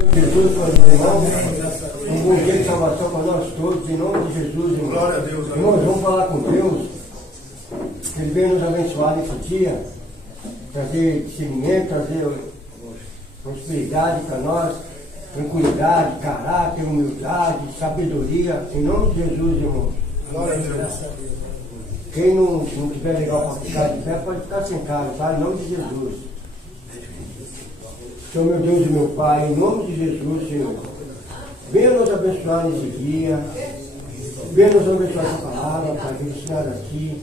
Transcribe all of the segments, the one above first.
Jesus, meus irmãos, um bom dia de salvação para nós todos, em nome de Jesus, irmãos. Glória a Deus. Irmãos, vamos falar com Deus, que Ele venha nos abençoar nesse dia, trazer discernimento, trazer prosperidade para nós, tranquilidade, caráter, humildade, sabedoria, em nome de Jesus, irmãos. Glória a Deus. Quem não tiver legal para ficar de pé, pode ficar sentado, tá? Em nome de Jesus. Senhor, meu Deus e meu Pai, em nome de Jesus, Senhor, venha nos abençoar nesse dia, venha nos abençoar essa palavra, Pai, que ensinado aqui.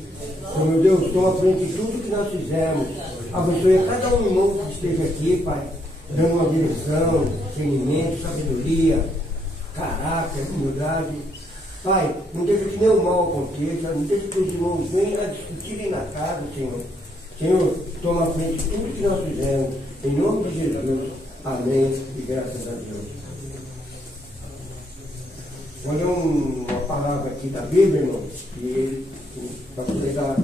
Senhor, meu Deus, toma frente de tudo que nós fizemos. Abençoe a cada um irmão que esteja aqui, Pai, dando uma direção, discernimento, sabedoria, caráter, humildade. Pai, não deixa que nenhum mal aconteça, não deixa que os irmãos venham a discutirem na casa, Senhor. Senhor, toma frente de tudo que nós fizemos. Em nome de Jesus. Amém. E graças a Deus. Vou ler uma palavra aqui da Bíblia, irmão. E para poder dar a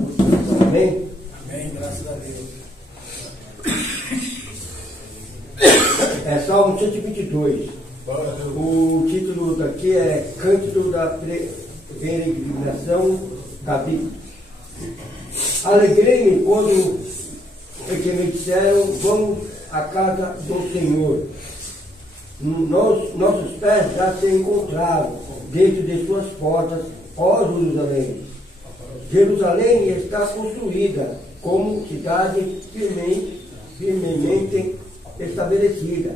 amém. Amém. Graças a Deus. É Salmo 122. Glória a Deus. O título daqui é Cântico da Peregrinação da Bíblia. Alegrei-me quando que me disseram, vamos à casa do Senhor. Nossos pés já se encontraram dentro de suas portas, ó Jerusalém. Jerusalém está construída como cidade firmemente estabelecida.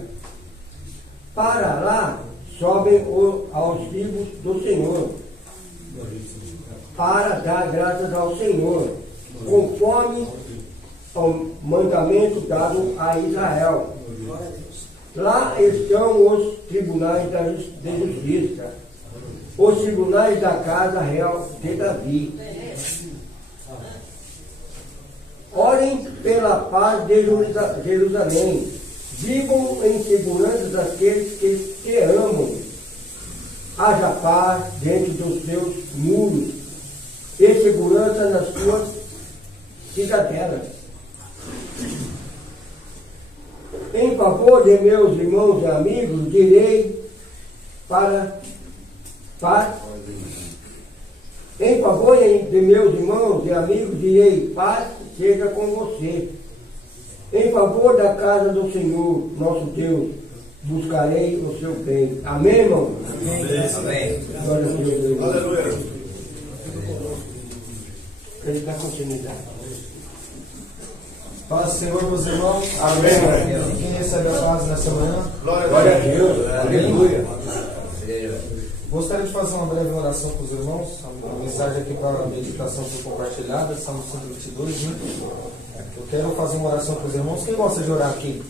Para lá sobem aos tribos do Senhor, para dar graças ao Senhor, conforme ao mandamento dado a Israel. Lá estão os tribunais de justiça, os tribunais da casa real de Davi. Orem pela paz de Jerusalém, vivam em segurança daqueles que te amam. Haja paz dentro dos seus muros e segurança nas suas cidadelas. Em favor de meus irmãos e amigos, direi em favor de meus irmãos e amigos, direi, paz seja com você. Em favor da casa do Senhor, nosso Deus, buscarei o seu bem. Amém, irmão? Amém. Glória a Deus. Aleluia. Ele dá continuidade. Paz do Senhor, meus irmãos. Amém. Quem recebe a paz nessa manhã? Glória a Deus. Aleluia. Gostaria de fazer uma breve oração com os irmãos. A mensagem aqui para a meditação foi compartilhada, Salmo 122, né? Eu quero fazer uma oração com os irmãos. Quem gosta de orar aqui?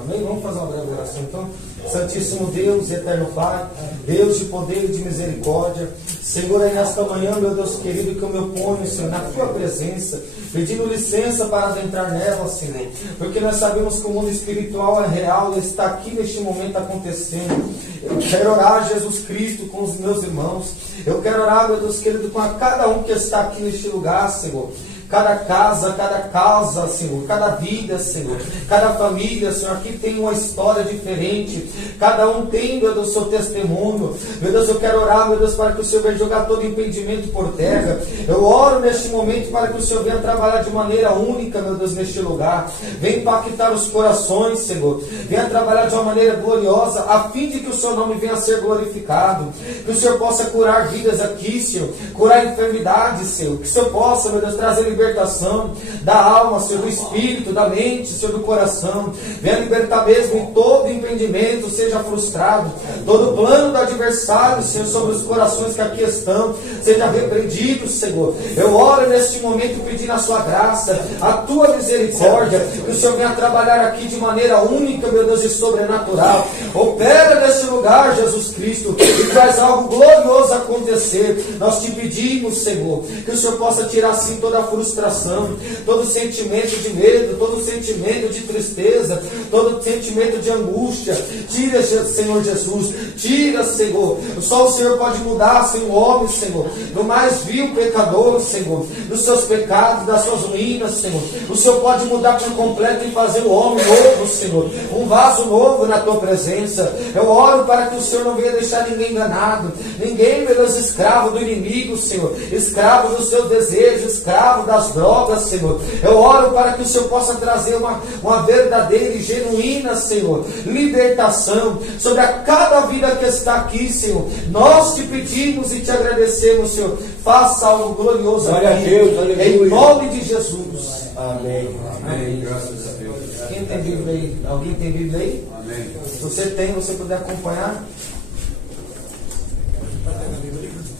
Amém? Vamos fazer uma breve oração então. Santíssimo Deus, eterno Pai, Deus de poder e de misericórdia, Senhor, é nesta manhã, meu Deus querido, que eu me oponho, Senhor, na Tua presença, pedindo licença para adentrar nela, Senhor, porque nós sabemos que o mundo espiritual é real e está aqui neste momento acontecendo. Eu quero orar, Jesus Cristo, com os meus irmãos. Eu quero orar, meu Deus querido, com cada um que está aqui neste lugar, Senhor. Cada casa, Senhor, cada vida, Senhor, cada família, Senhor, aqui tem uma história diferente, cada um tem, meu Deus, seu testemunho. Meu Deus, eu quero orar, meu Deus, para que o Senhor venha jogar todo impedimento por terra. Eu oro neste momento para que o Senhor venha trabalhar de maneira única, meu Deus, neste lugar. Venha impactar os corações, Senhor, venha trabalhar de uma maneira gloriosa, a fim de que o seu nome venha a ser glorificado, que o Senhor possa curar vidas aqui, Senhor, curar enfermidades, Senhor, que o Senhor possa, meu Deus, trazer libertação da alma, Senhor, do espírito, da mente, Senhor, do coração. Venha libertar mesmo em todo impedimento, seja frustrado. Todo plano do adversário, Senhor, sobre os corações que aqui estão, seja repreendido, Senhor. Eu oro neste momento pedindo a sua graça, a tua misericórdia, que o Senhor venha trabalhar aqui de maneira única, meu Deus, e sobrenatural. Opera nesse lugar, Jesus Cristo, e faz algo glorioso acontecer. Nós te pedimos, Senhor, que o Senhor possa tirar, sim, toda a frustração frustração, todo sentimento de medo, todo sentimento de tristeza, todo sentimento de angústia. Tira, Senhor Jesus, tira, Senhor. Só o Senhor pode mudar, Senhor, o homem, Senhor, do mais vil pecador, Senhor, dos seus pecados, das suas ruínas, Senhor. O Senhor pode mudar por completo e fazer o homem novo, Senhor, um vaso novo na tua presença. Eu oro para que o Senhor não venha deixar ninguém enganado, ninguém, meu Deus, escravo do inimigo, Senhor, escravo dos seus desejos, escravo das drogas, Senhor. Eu oro para que o Senhor possa trazer uma verdadeira e genuína, Senhor, libertação sobre a cada vida que está aqui, Senhor. Nós te pedimos e te agradecemos, Senhor. Faça algo glorioso Glória aqui, a Deus, aleluia. em nome de Jesus. Amém. Amém. Graças a Deus. Quem tem Bíblia aí? Alguém tem Bíblia aí? Amém. Se você tem, você puder acompanhar,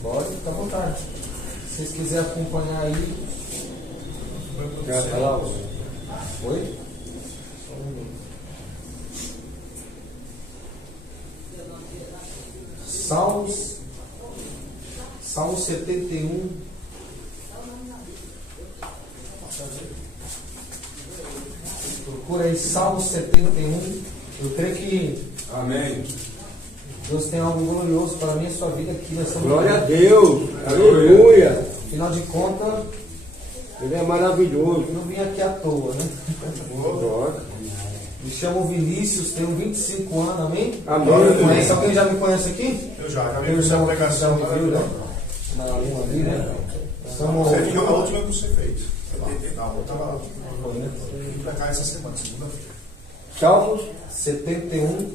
pode, fica à vontade. Se vocês quiserem acompanhar aí. Quer falar? Oi? Só um minuto. Salmos 71. Procura aí Salmos 71. Eu creio que Amém. Deus tem algo glorioso para mim e sua vida aqui nessa Glória a manhã. Deus. Aleluia. Afinal de contas, Ele é maravilhoso. eu não vim aqui à toa, né? Glória. Me chamo Vinícius, tenho 25 anos, amém? Amém. Conhece? Alguém já me conhece aqui? Eu já Tem vi um essa irmão que pregação já me viu, né? Na linha ali, né? Estamos... Você viu a última que você fez? Não, eu estava indo para cá essa semana, segunda-feira. Salmos 71.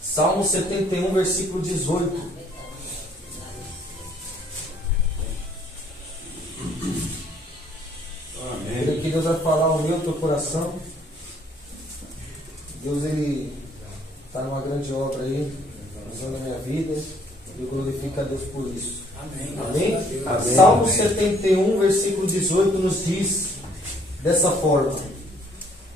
Salmo 71, versículo 18. Amém. Creio que Deus vai falar ao meu teu coração. Deus, Ele está numa grande obra aí, usando a minha vida. Eu glorifico a Deus por isso. Amém? Amém. Salmo 71, versículo 18 nos diz dessa forma: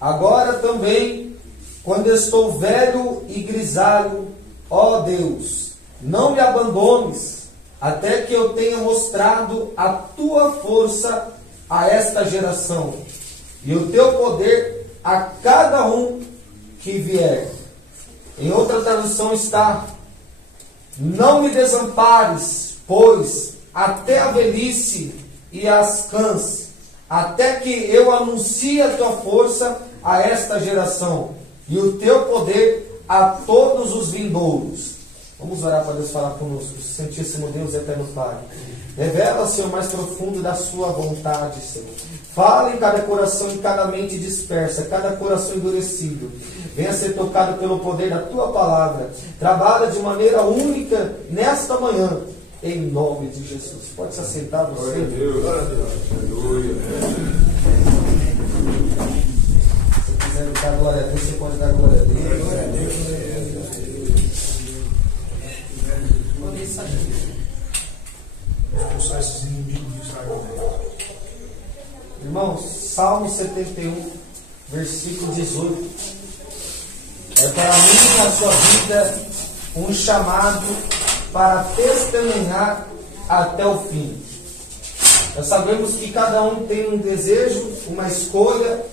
agora também, quando estou velho e grisalho, ó Deus, não me abandones, até que eu tenha mostrado a tua força a esta geração, e o teu poder a cada um que vier. Em outra tradução está: não me desampares, pois até a velhice e as cãs, até que eu anuncie a tua força a esta geração, e o teu poder a todos os vindouros. Vamos orar para Deus falar conosco. Santíssimo Deus, eterno Pai, revela, Senhor, mais profundo da sua vontade, Senhor. Fala em cada coração, em cada mente dispersa, cada coração endurecido. Venha ser tocado pelo poder da tua palavra. Trabalha de maneira única nesta manhã, em nome de Jesus. Pode se assentar, você. Glória a Deus. Glória a Deus. Aleluia. Se quiser dar glória a Deus, você pode dar glória a Deus. Glória a Deus. Expulsar esses inimigos de Israel. Irmãos, Salmo 71, versículo 18. É para mim na sua vida um chamado para testemunhar até o fim. Nós sabemos que cada um tem um desejo, uma escolha,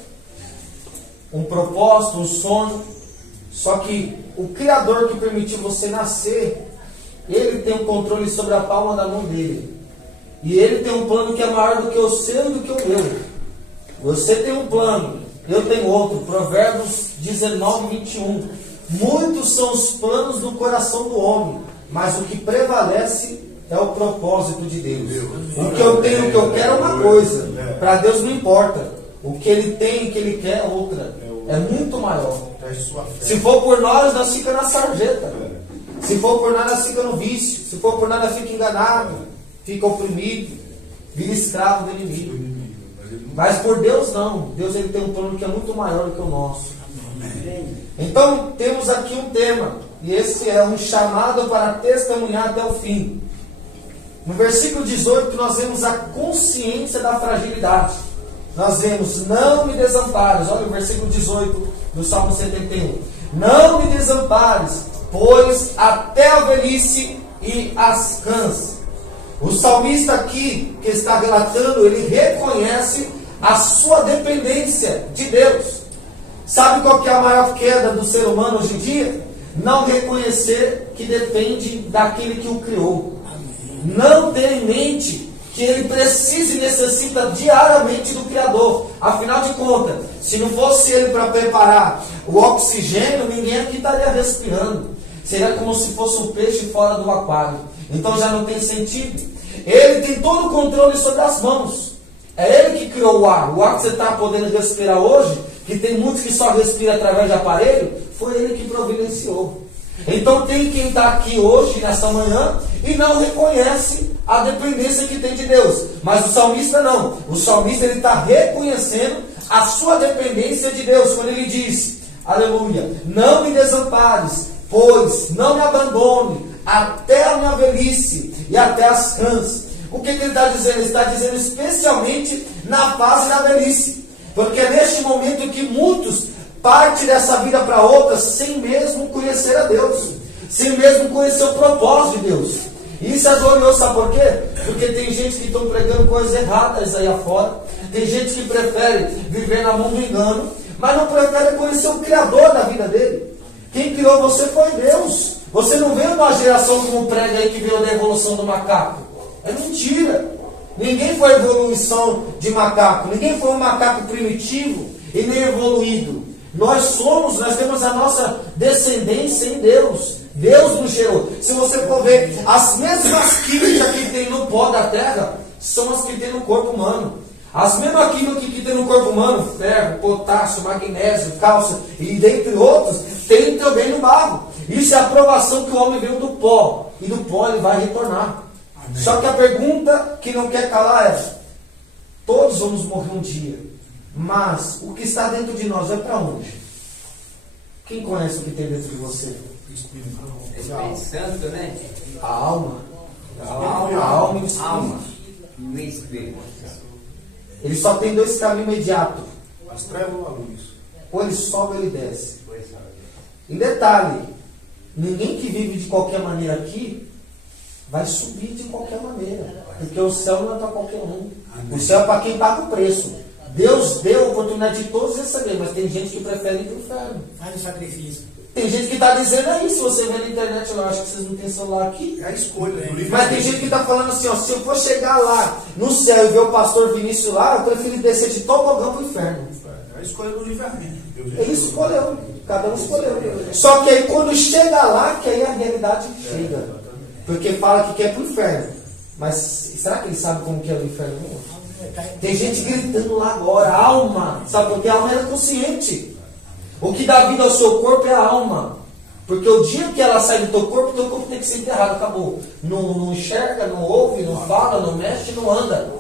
um propósito, um sonho. Só que o Criador que permitiu você nascer, Ele tem um controle sobre a palma da mão dele. E Ele tem um plano que é maior do que o seu e do que o meu. Você tem um plano, eu tenho outro. Provérbios 19, 21. Muitos são os planos do coração do homem, mas o que prevalece é o propósito de Deus. O que eu tenho, o que eu quero é uma coisa. Para Deus não importa. O que Ele tem, o que Ele quer é outra. É muito maior. Se for por nós fica na sarjeta. Se for por nada, fica no vício. Se for por nada, fica enganado, fica oprimido, vira escravo do inimigo. Mas por Deus não. Deus, Ele tem um plano que é muito maior do que o nosso. Então temos aqui um tema, e esse é um chamado para testemunhar até o fim. No versículo 18 nós vemos a consciência da fragilidade. Nós vemos: não me desampares. Olha o versículo 18 do Salmo 71. Não me desampares, pois até a velhice e as cãs. O salmista aqui, que está relatando, ele reconhece a sua dependência de Deus. Sabe qual que é a maior queda do ser humano hoje em dia? Não reconhecer que depende daquele que o criou. Não ter em mente que ele precisa e necessita diariamente do Criador. Afinal de contas, se não fosse ele para preparar o oxigênio, ninguém aqui estaria respirando. Seria como se fosse um peixe fora do aquário. Então já não tem sentido. Ele tem todo o controle sobre as mãos. É ele que criou o ar. O ar que você está podendo respirar hoje, que tem muitos que só respiram através de aparelho, foi ele que providenciou. Então tem quem está aqui hoje, nesta manhã, e não reconhece a dependência que tem de Deus. Mas o salmista não. O salmista está reconhecendo a sua dependência de Deus. Quando ele diz, aleluia, não me desampares, pois não me abandone até a minha velhice e até as rãs. O que ele está dizendo? Ele está dizendo especialmente na fase da velhice. Porque é neste momento que muitos partem dessa vida para outra sem mesmo conhecer a Deus. Sem mesmo conhecer o propósito de Deus. E isso é glorioso, sabe por quê? Porque tem gente que estão pregando coisas erradas aí afora. Tem gente que prefere viver na mão do engano, mas não prefere conhecer o Criador da vida dele. Quem criou você foi Deus. Você não veio de uma geração como prega aí que veio da evolução do macaco. É mentira. Ninguém foi evolução de macaco. Ninguém foi um macaco primitivo e nem evoluído. Nós temos a nossa descendência em Deus. Deus nos gerou. Se você for ver, as mesmas químicas que tem no pó da terra são as que tem no corpo humano. As mesmas químicas que tem no corpo humano, ferro, potássio, magnésio, cálcio e dentre outros, tem também no barro. Isso é a provação que o homem veio do pó. E do pó ele vai retornar. Amém. Só que a pergunta que não quer calar é: todos vamos morrer um dia, mas o que está dentro de nós é para onde? Quem conhece o que tem dentro de você? Espírito Santo, né? A alma. A alma e o espírito. Alma e o espírito. Ele só tem dois caminhos imediatos. As trevas ou a luz? Ou ele sobe ou ele desce. Em detalhe, ninguém que vive de qualquer maneira aqui vai subir de qualquer maneira. Porque o céu não é para qualquer um. O céu é para quem paga o preço. Deus deu a oportunidade de todos receber, mas tem gente que prefere ir para o inferno. Faz o sacrifício. Tem gente que está dizendo aí, se você vê na internet, eu acho que vocês não têm celular aqui. É a escolha do livro. Mas tem gente que está falando assim, ó, se eu for chegar lá no céu e ver o pastor Vinícius lá, eu prefiro descer de tobogã para o inferno. É a escolha do livre-arbítrio. Ele escolheu, cada um escolheu. Só que aí quando chega lá, que aí a realidade chega. Porque fala que quer para o inferno. Mas será que ele sabe como que é o inferno? Tem gente gritando lá agora, alma. Sabe porque a alma era consciente. O que dá vida ao seu corpo é a alma. Porque o dia que ela sai do teu corpo tem que ser enterrado, acabou. Não enxerga, não ouve, não fala, não mexe, não anda.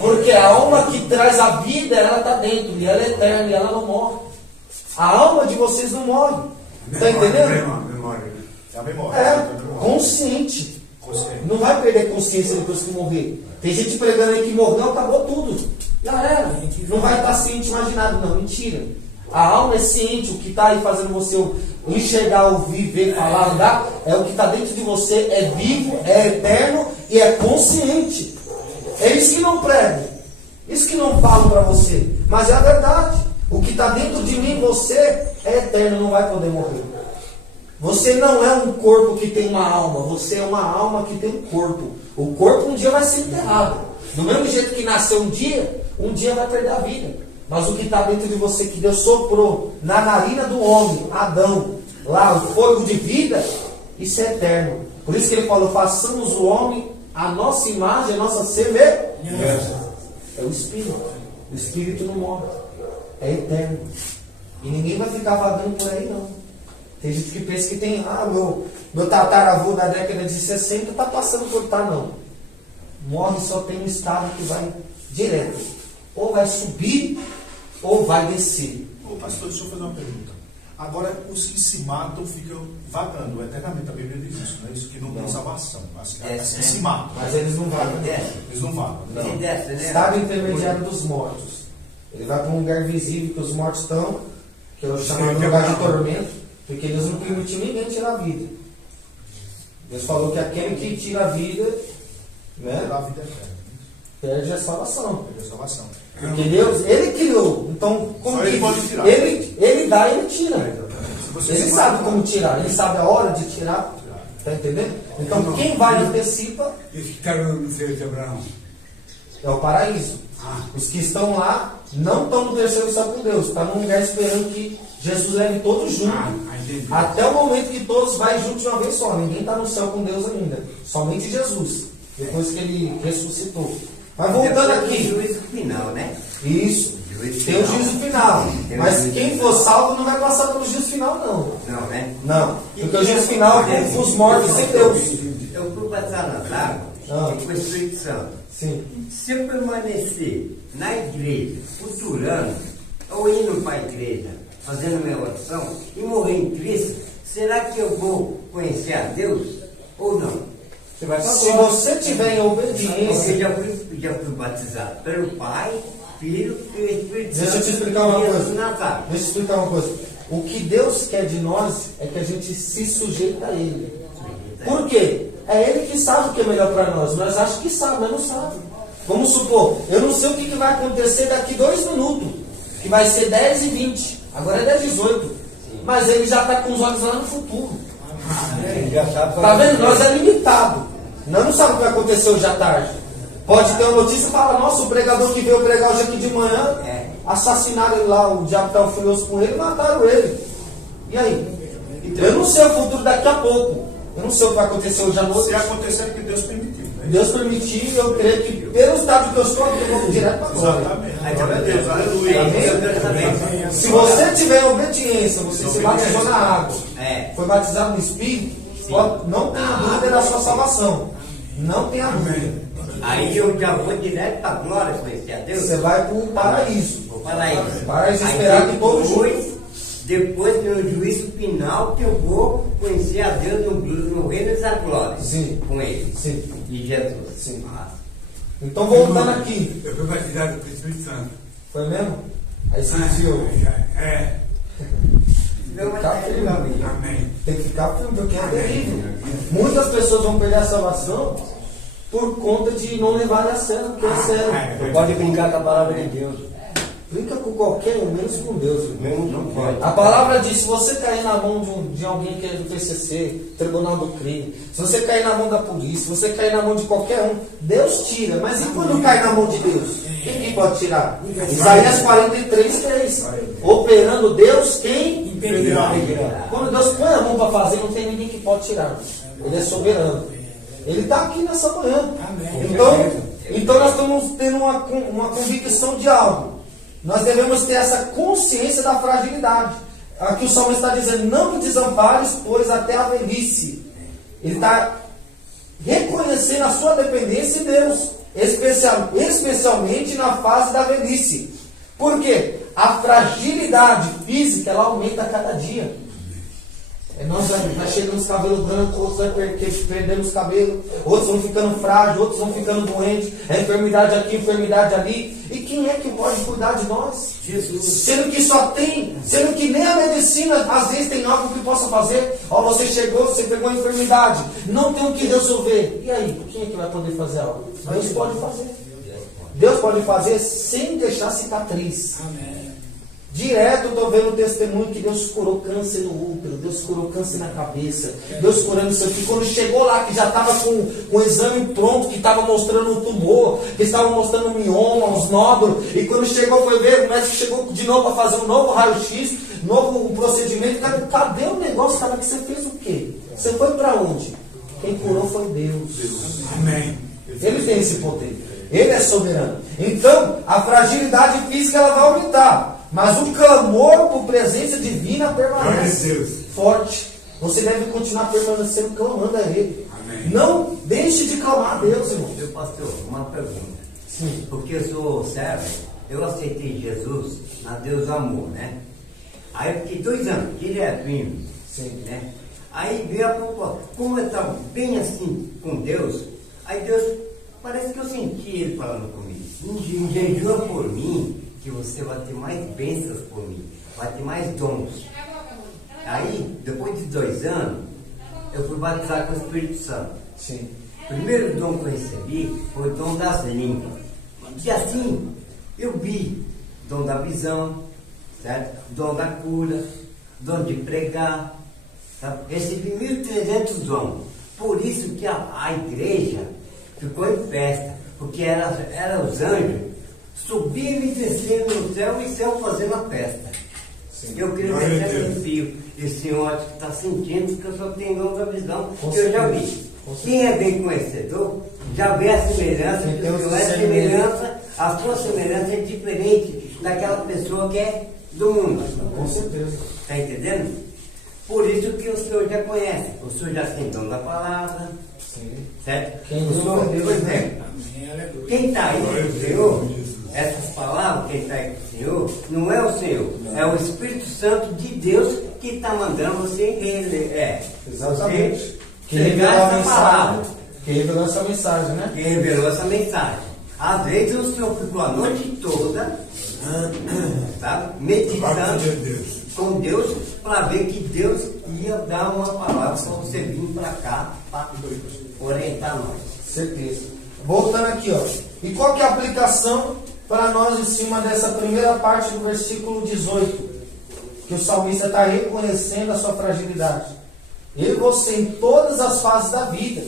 Porque a alma que traz a vida, ela está dentro, e ela é eterna, e ela não morre. A alma de vocês não morre. Está entendendo? Memória. É a memória. É, consciente. Não vai perder consciência depois que morrer. Tem gente pregando aí que morreu, acabou tudo. Já era. Não vai estar ciente imaginado, não. Mentira. A alma é ciente. O que está aí fazendo você enxergar, ouvir, ver, falar, andar, é o que está dentro de você. É vivo, é eterno e é consciente. É isso que não prego. Isso que não falo para você. Mas é a verdade. O que está dentro de mim, você é eterno, não vai poder morrer. Você não é um corpo que tem uma alma. Você é uma alma que tem um corpo. O corpo um dia vai ser enterrado. Do mesmo jeito que nasceu um dia vai perder a vida. Mas o que está dentro de você, que Deus soprou na narina do homem, Adão, lá o fogo de vida, isso é eterno. Por isso que ele falou, façamos o homem a nossa imagem, a nossa semelhança. É o Espírito. O Espírito não morre. É eterno. E ninguém vai ficar vagando por aí, não. Tem gente que pensa que tem, meu tataravô da década de 60 está passando por não. Morre, só tem um estado que vai direto. Ou vai subir, ou vai descer. Ô pastor, deixa eu fazer uma pergunta. Agora, os que se matam ficam vagando eternamente. A Bíblia diz isso, não é isso? Que não tem salvação. As que se matam. Mas eles não vagam. Eles não vagam. Não. Estado intermediário dos mortos. Ele vai para um lugar visível que os mortos estão, que eu chamo de lugar de tormento, porque Deus não permitiu ninguém tirar a vida. Deus falou que aquele que tira a vida, né? Da vida eterna. Perde a salvação. Perde a salvação. Porque Deus, Ele criou. Então, como Só Ele que pode tirar. Ele dá e Ele tira. Se você Ele se sabe mata, como tirar. Ele sabe a hora de tirar. Tá entendendo? Então, quem vai e antecipa Eles ficaram no seio de Abraão. é o paraíso. Os que estão lá não estão no terceiro céu com Deus. Estão num lugar esperando que Jesus leve todos juntos. Entendi. Até o momento que todos vai juntos de uma vez só. Ninguém está no céu com Deus ainda. Somente Jesus. Depois que ele ressuscitou. Mas voltando Depois aqui. do juízo final, né? Isso. Juízo Tem o final. juízo final. Tem o Mas juízo quem final. for salvo não vai passar pelo juízo final, não. Não, né? Não. Porque o juízo final é com os mortos sem Deus. Eu fui passar nas águas e com o Espírito Santo. Sim. Se eu permanecer na igreja, futurando, ou indo para a igreja, fazendo minha oração, e morrer em Cristo, será que eu vou conhecer a Deus ou não? Você vai Se você tiver em obediência. Eu já fui batizado pelo Pai, Filho e o Espírito Santo. Deixa eu te explicar uma coisa. nas águas. Deixa eu explicar uma coisa. O que Deus quer de nós é que a gente se sujeita a Ele. Por quê? É Ele que sabe o que é melhor para nós. Nós achamos que sabe, mas não sabe. Vamos supor, eu não sei o que vai acontecer daqui 2 minutos. Que vai ser 10h20. Agora é 10h18. Mas Ele já está com os olhos lá no futuro. Já sabe. Tá vendo? Nós é limitado. Nós não sabemos o que vai acontecer hoje à tarde. Pode ter uma notícia e falar, nossa, o pregador que veio pregar hoje aqui de manhã, assassinaram ele lá, o diabo estava furioso com ele e mataram ele. E aí? Eu não sei o futuro daqui a pouco. Eu não sei o que vai acontecer hoje à noite. Se acontecer é porque Deus permitiu. Né? Deus permitir, eu creio que pelo estado que eu estou, eu vou direto para agora. Exatamente. Glória a Deus. Aleluia. Se você tiver obediência, você se batizou na água, foi batizado no Espírito, não tenha dúvida da sua salvação. Não tenha dúvida. Aí eu já vou direto para a glória conhecer a Deus. Você vai para o paraíso. Vou para isso. Paraíso esperar que todos depois no juízo final que eu vou conhecer a Deus no reino da glória. Sim. Com Ele. Sim. E Jesus. Sim. Então voltando aqui. Eu fui batizado com o Espírito Santo. Foi mesmo? Aí você desviou. É. Não, mas Ficar é firme. legal mesmo. Amém. Tem que ficar firme, porque é terrível. Muitas pessoas vão perder a salvação por conta de não levarem a sério, porque é sério. Não pode brincar com a palavra de Deus. Brinca com qualquer um, menos com Deus. Mesmo não pode. A palavra diz, se você cair na mão de alguém que é do PCC, Tribunal do Crime, se você cair na mão da polícia, se você cair na mão de qualquer um, Deus tira. Mas e quando cai na mão de Deus? Quem pode tirar? Isaías 43:3. Operando Deus, quem Impedirá. Quando Deus põe a mão para fazer, não tem ninguém que pode tirar. Ele é soberano. Ele está aqui nessa manhã. Então nós estamos tendo uma convicção de algo. Nós devemos ter essa consciência da fragilidade. Aqui o salmista está dizendo, não me desampares, pois até a velhice. Ele está reconhecendo a sua dependência de Deus, especialmente na fase da velhice. Por quê? A fragilidade física, ela aumenta a cada dia. Nós vai chegando os cabelos brancos, outros vai perdendo os cabelos, outros vão ficando frágeis, outros vão ficando doentes, é enfermidade aqui, enfermidade ali. E quem é que pode cuidar de nós? Jesus. Sendo que nem a medicina às vezes tem algo que possa fazer. Ó, você chegou, você pegou a enfermidade, não tem o que resolver. E aí, quem é que vai poder fazer algo? Deus pode fazer. Deus pode fazer sem deixar cicatriz. Amém. Direto eu estou vendo o testemunho que Deus curou câncer no útero, Deus curou câncer na cabeça, Deus curando isso aqui. Quando chegou lá, que já estava com o exame pronto, que estava mostrando o tumor, que estava mostrando o mioma, os nódulos, e quando chegou, foi ver, o médico chegou de novo para fazer um novo raio-x, novo procedimento. Cadê o negócio? Cara, que você fez o quê? Você foi para onde? Quem curou foi Deus. Amém. Ele tem esse poder. Ele é soberano. Então, a fragilidade física ela vai aumentar. Mas o clamor por presença divina permanece forte. Você deve continuar permanecendo clamando a Ele. Amém. Não deixe de clamar a Deus, irmão. Meu pastor, uma pergunta. Sim. Porque eu sou servo, eu aceitei Jesus na Deus Amor, né? Aí eu fiquei 2 anos, direto indo. Sim. Né? Aí veio a proposta. Como eu estava bem assim com Deus, aí Deus, parece que eu senti Ele falando comigo. Jejua por mim, que você vai ter mais bênçãos por mim, vai ter mais dons. Aí, depois de 2 anos, eu fui batizar com o Espírito Santo. Sim. O primeiro dom que eu recebi foi o dom das línguas. E assim, eu vi dom da visão, certo? Dom da cura, dom de pregar. Tá? Recebi 1.300 dons. Por isso que a igreja ficou em festa, porque era os anjos subindo e descendo no céu e céu fazendo a festa. Sim. Eu queria ver esse arrepio. Esse senhor que está sentindo que eu só tenho dom da visão, que eu já vi. Quem é bem conhecedor já vê a semelhança, que o senhor é semelhança, a sua semelhança é diferente daquela pessoa que é do mundo. Com certeza. Está entendendo? Por isso que o senhor já conhece. O senhor já tem dom da palavra. Sim. Certo? Quem o senhor, Deus, por exemplo, quem está aí com o Senhor, essas palavras, quem está aí com o Senhor, não é o Senhor, é o Espírito Santo de Deus que está mandando você exatamente. Que revelar essa palavra. Que revelou essa mensagem, né? Que revelou essa mensagem. Às vezes o senhor ficou a noite toda, sabe, meditando com Deus, para ver que Deus ia dar uma palavra para você vir para cá, para orientar nós. Certeza. Voltando aqui, ó. E qual que é a aplicação para nós em cima dessa primeira parte do versículo 18? Que o salmista está reconhecendo a sua fragilidade. Eu e você em todas as fases da vida,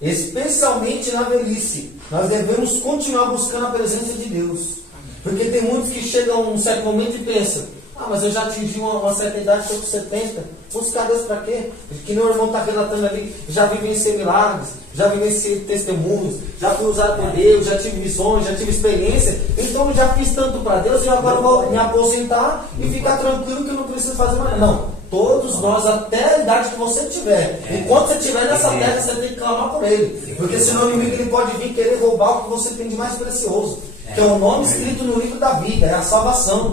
especialmente na velhice, nós devemos continuar buscando a presença de Deus. Porque tem muitos que chegam a um certo momento e pensam: ah, mas eu já atingi uma certa idade, estou com 70. Buscar Deus para quê? Que nem o irmão está relatando ali, já vivenciei milagres, já vivenciei testemunhos, já fui usado por Deus, já tive missões, já tive experiência. Então eu já fiz tanto para Deus e agora vou me aposentar e ficar tranquilo que eu não preciso fazer mais. Não, todos nós, até a idade que você tiver, enquanto você estiver nessa terra, você tem que clamar por Ele. Porque senão o inimigo ele pode vir querer roubar o que você tem de mais precioso. Que é o nome escrito no livro da vida, é a salvação.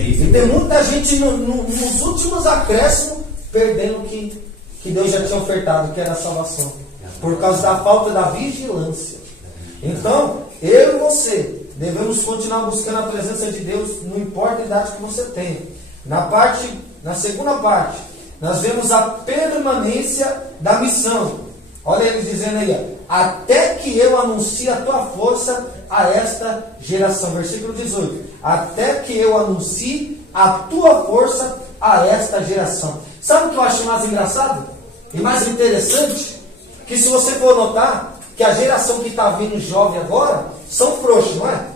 E tem muita gente nos últimos acréscimos perdendo o que Deus já tinha ofertado, que era a salvação, por causa da falta da vigilância. Então, eu e você devemos continuar buscando a presença de Deus, não importa a idade que você tem. Na segunda parte, nós vemos a permanência da missão. Olha ele dizendo aí, ó, até que eu anuncie a tua força a esta geração. Versículo 18. Até que eu anuncie a tua força a esta geração. Sabe o que eu acho mais engraçado? E mais interessante? Que se você for notar, que a geração que está vindo jovem agora, são frouxos, não é?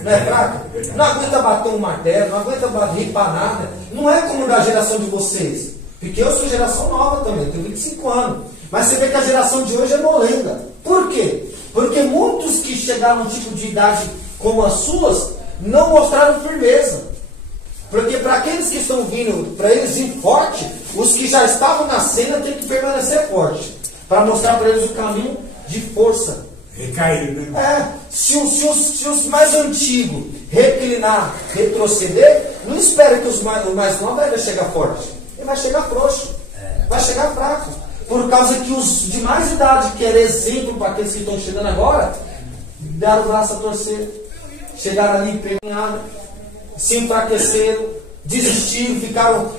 Não é fraco? Não aguenta bater um martelo, não aguenta ripar nada. Não é como da geração de vocês. Porque eu sou geração nova também, tenho 25 anos. Mas você vê que a geração de hoje é molenga. Por quê? Porque muitos que chegaram a um tipo de idade como as suas, não mostraram firmeza. Porque para aqueles que estão vindo, para eles ir forte, os que já estavam na cena têm que permanecer forte. Para mostrar para eles o caminho de força. Recair, né? Se os mais antigos reclinar, retroceder, não espere que os mais novos vai chegar forte. Ele vai chegar frouxo. Vai chegar fraco. Por causa que os de mais idade, que era exemplo para aqueles que estão chegando agora, deram o braço a torcer, chegaram ali empenhados, se enfraqueceram, desistiram,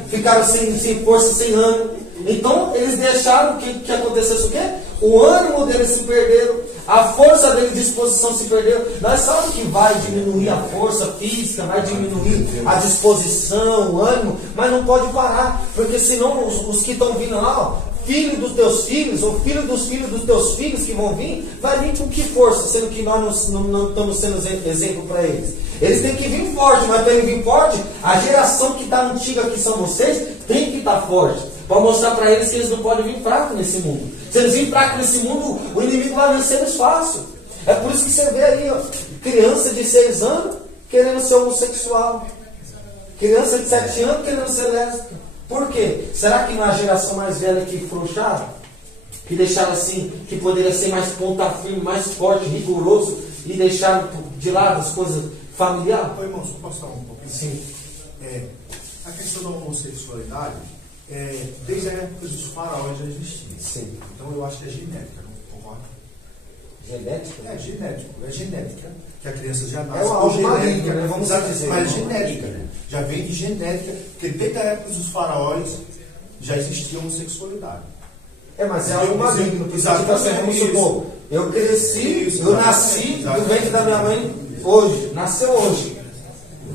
ficaram sem força, sem ânimo. Então eles deixaram que acontecesse o quê? O ânimo deles se perderam, a força deles de disposição se perdeu. Nós sabemos que vai diminuir a força física, vai diminuir a disposição, o ânimo, mas não pode parar, porque senão os que estão vindo lá, ó, filho dos teus filhos, ou filho dos teus filhos que vão vir, vai vir com que força, sendo que nós não estamos sendo exemplo para eles. Eles têm que vir forte, mas para ele vir forte, a geração que está antiga, que são vocês, tem que estar forte, para mostrar para eles que eles não podem vir fracos nesse mundo. Se eles virem fracos nesse mundo, o inimigo vai vencer eles fácil. É por isso que você vê aí, ó, criança de 6 anos querendo ser homossexual, criança de 7 anos querendo ser lésbica. Por quê? Será que não é a geração mais velha que frouxaram? Que deixaram assim, que poderia ser mais ponta firme, mais forte, rigoroso, e deixaram de lado as coisas familiares? Ô, irmão, só posso falar um pouquinho? Sim. A questão da homossexualidade, desde a época dos faraós já existia. Sim. Então eu acho que é genética, não concorda? Genética? É genética. Que a criança já nasce. É algo maligno, né? Vamos dizer. Mas genética, né? Já vem de genética, porque desde a época dos faraós já existia homossexualidade. Mas é algo maligno, porque tipo assim, vamos supor, Eu cresci, Isso, eu nasci do ventre da minha mãe hoje, nasceu hoje.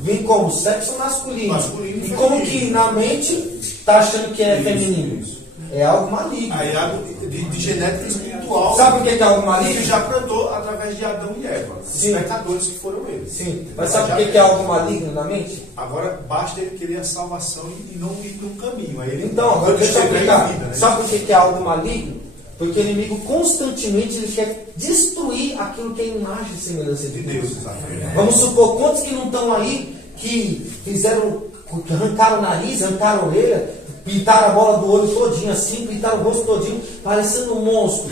Vim como sexo masculino. Masculino e E como feminino. que na mente está achando que é feminino? É algo maligno. Aí algo de genética espiritual. Sabe por que é algo Que maligno? já plantou através de Adão e Eva. Os Sim. pecadores que foram eles. Sim. Mas sabe por que é algo maligno na mente? Agora basta ele querer a salvação e não ir para um caminho. Aí ele Então, agora deixa eu ele explicar. vida, né? Sabe por que é algo maligno? Porque o inimigo constantemente ele quer destruir aquilo que é imagem e semelhança de De Deus. Deus, exatamente. Vamos supor, quantos que não estão aí, que fizeram, que arrancaram o nariz, arrancaram a orelha, pintaram a bola do olho todinho assim, pintaram o rosto todinho, parecendo um monstro.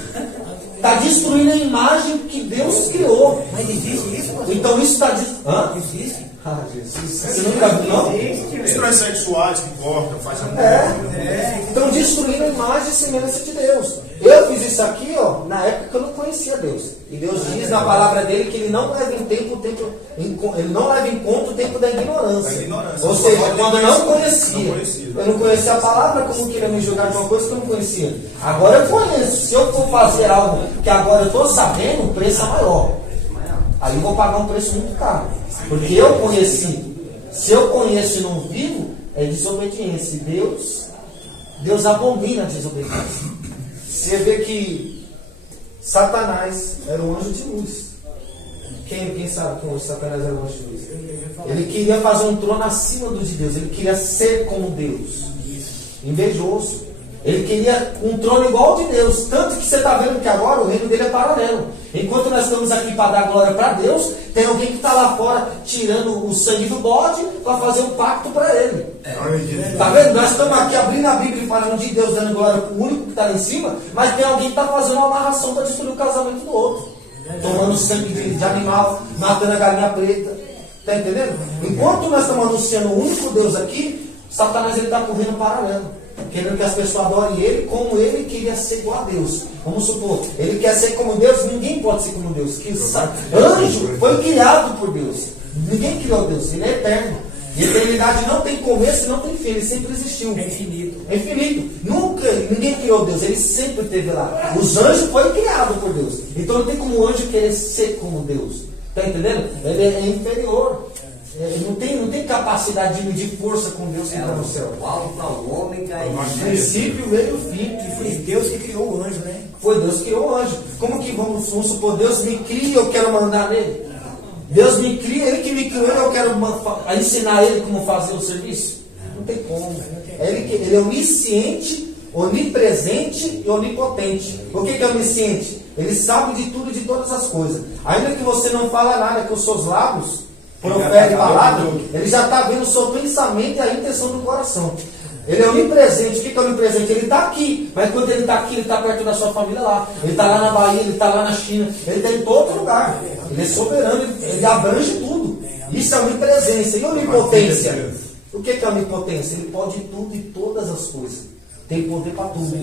Está destruindo a imagem que Deus criou. Mas existe isso, pastor? Então isso está... Hã? Existe? Ah, Jesus, você nunca viu, não? Questões sexuais que cortam, fazem amor. Estão destruindo a imagem e semelhança de Deus. Eu fiz isso aqui, ó, na época que eu não conhecia Deus. E Deus diz na palavra dele que ele não leva em ele não leva em conta o tempo da ignorância. Da ignorância. Ou seja, quando eu não Não conhecia, conhecia. eu não conhecia a palavra, como queria me julgar de uma coisa que eu não conhecia. Agora eu conheço. Se eu for fazer algo que agora eu estou sabendo, o preço é maior. Aí eu vou pagar um preço muito caro. Porque eu conheci. Se eu conheço e não vivo, é desobediência. E Deus abomina a desobediência. Você vê que Satanás era um anjo de luz. Quem sabe que Satanás era um anjo de luz? Ele queria fazer um trono acima do de Deus. Ele queria ser como Deus. Invejoso. Ele queria um trono igual ao de Deus. Tanto que você está vendo que agora o reino dele é paralelo. Enquanto nós estamos aqui para dar glória para Deus, tem alguém que está lá fora tirando o sangue do bode para fazer um pacto para ele. Está vendo? Nós estamos aqui abrindo a Bíblia e falando de Deus, dando glória para o único que está lá em cima, mas tem alguém que está fazendo uma amarração para destruir o casamento do outro. Tomando sangue de animal, matando a galinha preta. Está entendendo? Enquanto nós estamos anunciando o único Deus aqui, Satanás está correndo paralelo. Querendo que as pessoas adorem ele como ele queria ser igual a Deus. Vamos supor, ele quer ser como Deus, ninguém pode ser como Deus. Anjo foi criado por Deus. Ninguém criou Deus, ele é eterno. E a eternidade não tem começo e não tem fim, ele sempre existiu. É infinito. É infinito. Ninguém criou Deus, ele sempre esteve lá. Os anjos foram criados por Deus. Então não tem como o anjo querer ser como Deus. Está entendendo? Ele é inferior. Não tem capacidade de medir força com Deus que está no céu. O alto ao homem cai. Princípio, meio e fim. E foi Deus que criou o anjo, né? Foi Deus que criou o anjo. Como que vamos supor, Deus me cria e eu quero mandar nele? Deus me cria, ele que me criou e eu quero ensinar ele como fazer o serviço? Não tem como. Ele é onisciente, onipresente e onipotente. O que é onisciente? Ele sabe de tudo e de todas as coisas. Ainda que você não fala nada com os seus lábios, profere palavra, ele já está vendo o seu pensamento e a intenção do coração. Ele é onipresente. O que é onipresente? Ele está aqui, mas quando ele está aqui, ele está perto da sua família lá. Ele está lá na Bahia, ele está lá na China, ele está em todo lugar. Ele é soberano, ele abrange tudo. Isso é onipresença. E onipotência? O que é onipotência? Ele pode tudo e todas as coisas. Tem poder para tudo.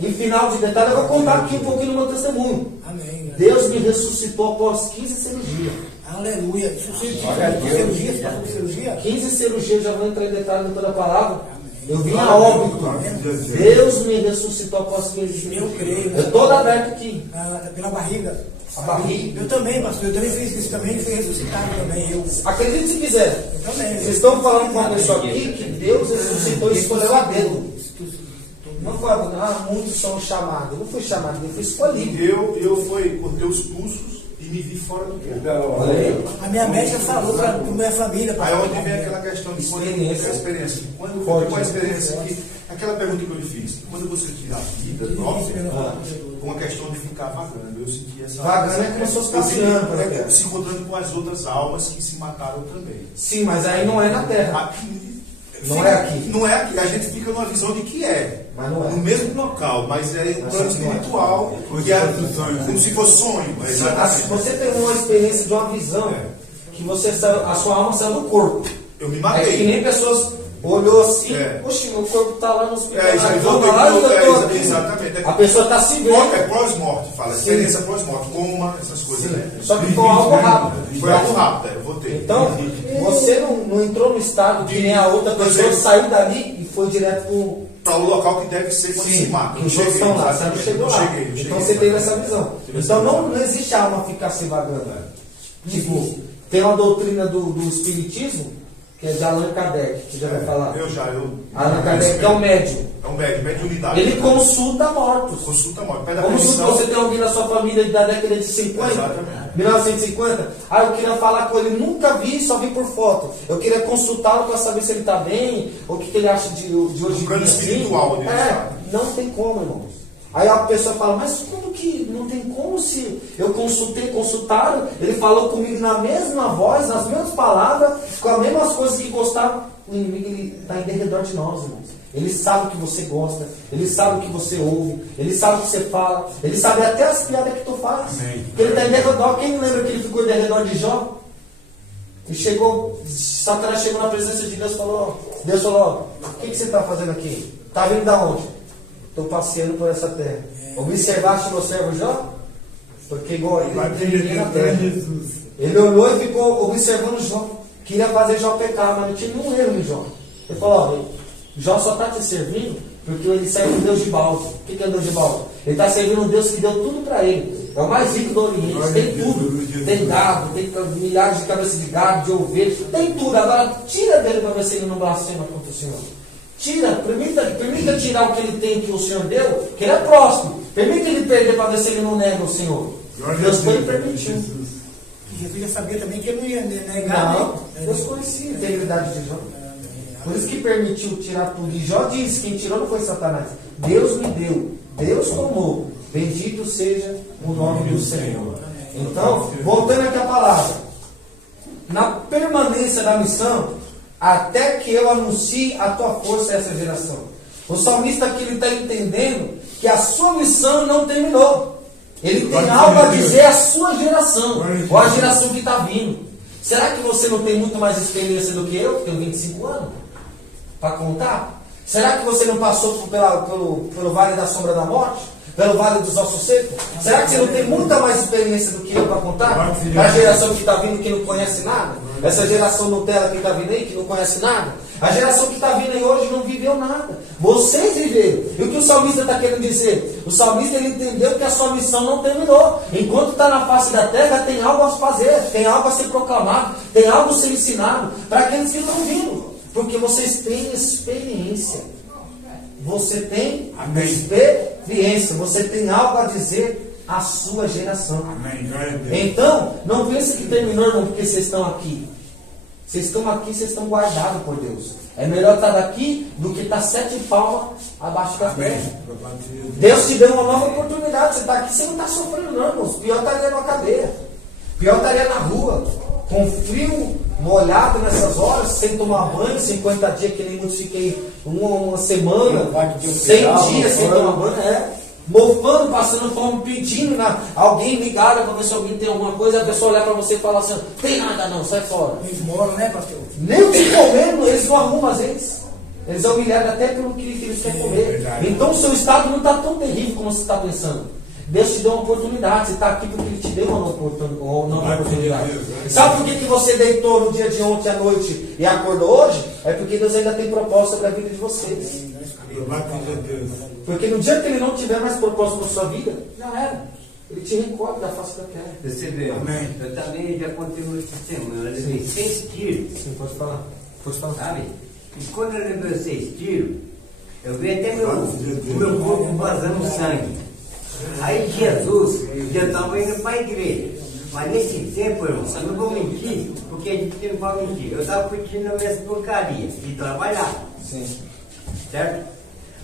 Em final de detalhe, eu vou contar aqui um pouquinho do meu testemunho. Amém. Deus me ressuscitou após 15 cirurgias. Aleluia. Cirurgia, você passou por cirurgia? 15 cirurgias, já vou entrar em detalhe em toda a palavra. Eu vim a óbito. Deus me ressuscitou após 15 cirurgias. Eu creio. Eu estou aberto aqui. Pela barriga. A barriga. Eu também, pastor. Eu também fiz isso também. Fui ressuscitado também. Eu Acredite se quiser. também. Vocês estão falando com uma pessoa aqui que Deus ressuscitou e escolheu a dedo. Não foi, muitos são chamados. Eu não fui chamado, eu fui escolhido. Eu cortei os pulsos e me vi fora do corpo. Olha aí. A minha médica falou para minha família. Aí onde vem aquela questão de Experiência. a experiência. Quando Forte. com a experiência que aquela pergunta que eu lhe fiz, quando você tira a vida própria, com a questão de ficar vagando, eu senti essa. Vagando é como se fosse passeando pela terra. Se encontrando com as outras almas que se mataram também. Sim, mas aí não é na terra. Aqui, Não é aqui. Não é aqui. A gente fica numa visão de que é. Mas não é. No mesmo local, mas é um plano espiritual. Que é como se fosse sonho. Se você tem uma experiência de uma visão, que você saiu, a sua alma saiu do corpo. Eu me É matei. que nem pessoas olhou assim, É. poxa, meu corpo está lá no hospital. Isso aí, exatamente. A pessoa está se vendo. É pós-morte, fala. Experiência pós-morte, coma, essas coisas, Sim. né? Só que foi algo rápido. Foi algo rápido, eu vou ter. Então, você não entrou no estado que nem a outra pessoa saiu dali e foi direto para o local que deve ser quando se mata. Os outros estão lá, você não chegou lá. Então você teve essa visão. Então não existe a alma ficar se vagando. Tipo, tem uma doutrina do Espiritismo, que é de Allan Kardec, que já vai falar. Allan Kardec que é um médium. É um médium, mediunidade. Ele consulta mortos. Consulta mortos. Como se você tem alguém na sua família da década de 50, exatamente. 1950. Eu queria falar com ele, nunca vi, só vi por foto. Eu queria consultá-lo para saber se ele está bem, ou o que ele acha de hoje em dia. Plano espiritual dele. Não tem como, irmãos. Aí a pessoa fala, mas como que não tem como se eu consultaram, ele falou comigo na mesma voz, nas mesmas palavras, com as mesmas coisas que gostava. O inimigo está em derredor de nós, irmãos. Ele sabe o que você gosta, ele sabe o que você ouve, ele sabe o que você fala, ele sabe até as piadas que tu faz. Porque ele está em derredor. Quem lembra que ele ficou em derredor de Jó? E chegou, Satanás chegou na presença de Deus e falou, Deus falou, o que você está fazendo aqui? Está vindo da onde? Estou passeando por essa terra. Observaste meu servo Jó? Porque igual ele não tem ninguém na terra. Ele olhou e ficou observando Jó. Queria fazer Jó pecar, mas não tinha nenhum erro em Jó. Ele falou, Jó só está te servindo porque ele serve um Deus de balde. O que é Deus de balde? Ele está servindo um Deus que deu tudo para ele. É o mais rico do Oriente, tem tudo. Tem gado, tem milhares de cabeças de gado, de ovelhas, tem tudo. Agora tira dele para ver se ele não blasfema contra o Senhor. Tira, permita tirar o que ele tem que o Senhor deu, que ele é próximo. Permita ele perder para ver se ele não nega o Senhor. Deus foi permitir. Jesus já sabia também que ele não ia negar. Não, Deus conhecia a integridade de Jó. Por isso que permitiu tirar tudo. E Jó disse, quem tirou não foi Satanás. Deus me deu, Deus tomou. Bendito seja o nome do Senhor. Então, voltando aqui à palavra. Na permanência da missão, até que eu anuncie a tua força a essa geração. O salmista aqui está entendendo que a sua missão não terminou. Ele tem algo a dizer à sua geração, ou à geração que está vindo. Será que você não tem muito mais experiência do que eu, que tenho 25 anos? Para contar? Será que você não passou pelo vale da sombra da morte? Pelo vale dos ossos secos? Será que você não tem muita mais experiência do que eu para contar? Para a geração que está vindo que não conhece nada? Essa geração Nutella que está vindo aí, que não conhece nada? A geração que está vindo aí hoje não viveu nada. Vocês viveram. E o que o salmista está querendo dizer? O salmista ele entendeu que a sua missão não terminou. Enquanto está na face da terra, tem algo a fazer, tem algo a ser proclamado, tem algo a ser ensinado para aqueles que estão vindo. Porque vocês têm experiência. Você tem experiência. Você tem algo a dizer à sua geração. Então, não pense que terminou, irmão, porque vocês estão aqui. Vocês estão aqui, vocês estão guardados por Deus. É melhor estar daqui do que estar 7 palmas abaixo da terra. Deus te deu uma nova oportunidade. Você está aqui, você não está sofrendo não, irmãos. Pior estaria na cadeia. Pior estaria na rua. Com frio, molhado nessas horas, sem tomar banho, 50 dias, que nem muitos fiquei uma semana, 100 dias sem tomar banho, mofando, passando fome, pedindo, alguém ligar para ver se alguém tem alguma coisa, a pessoa olhar para você e falar assim, tem nada não, sai fora. Eles moram, né, pastor? Nem o que comendo, eles não arrumam às vezes. Eles são humilhados até pelo que eles querem comer. Então o seu estado não está tão terrível como você está pensando. Deus te deu uma oportunidade, você está aqui porque Ele te deu uma oportunidade. Sabe por que você deitou no dia de ontem à noite e acordou hoje? É porque Deus ainda tem propósito sobre a vida de vocês. Porque no dia que Ele não tiver mais propósito na sua vida, já era. Ele te recolhe da face da terra. Você vê, eu também já contei muito essa semana, eu levei 6 tiros. Sim, pode falar. Pode falar. Sabe? E quando eu levei 6 tiros, eu vi até meu corpo vazando sangue. Aí Jesus, eu estava indo para a igreja. Mas nesse tempo, irmão, eu não vou mentir, porque a gente não pode mentir. Eu estava curtindo as minhas porcarias de trabalhar. Sim. Certo?